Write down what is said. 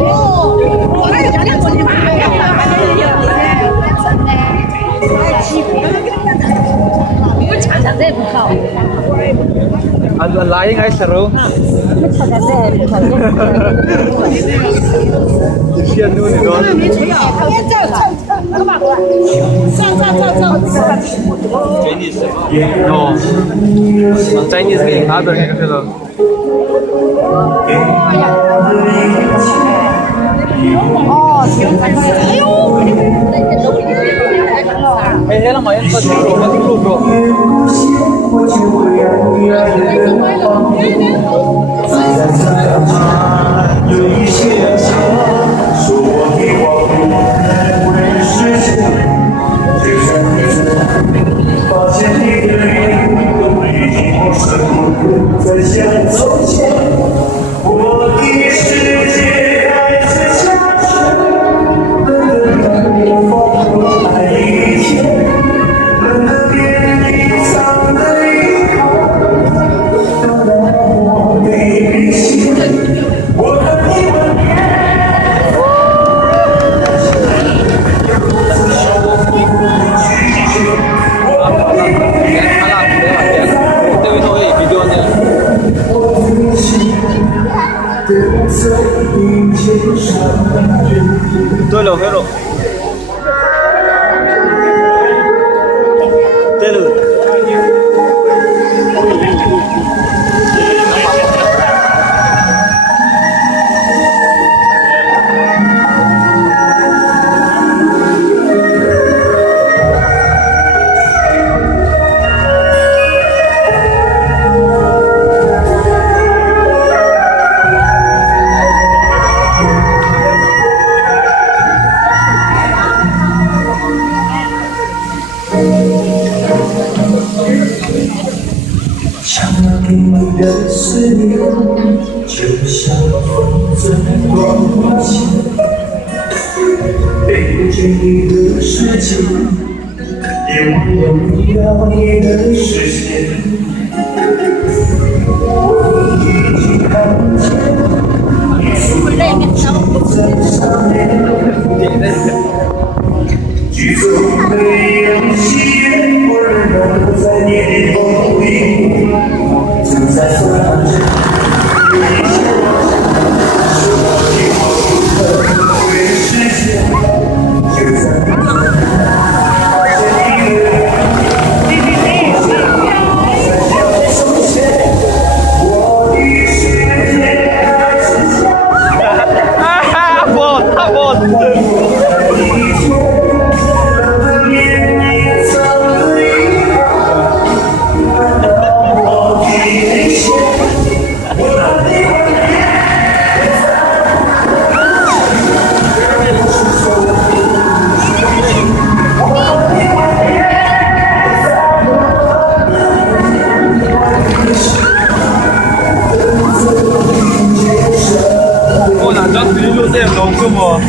哦，我那个家两个地方，哎呀，我恰恰这不好。Ang laing ay saro. Siya nun doon. 哦，Chinese 给他的那个是的。哦，哎呦！哎，那嘛也是挺肉，挺肉肉。有一些人想说我的网络会实现，就像你发现你的脸都已经陌生，再像从前，我的世界还是下沉，冷的让我放过爱一天，冷的别隐藏的遗憾，要让我给你信任。我的你们。对了，对了，对了。想给你的思念，就像风在刮起，背不进你的世界，也忘不了你的视线。我已经看见你所有在上面，剧组没有戏演，我仍然留在你的梦里。正在说着，说你我不可能会实现，就在发现你的在向从前，我的世界还是下沉。我。我哪张图录这种什么？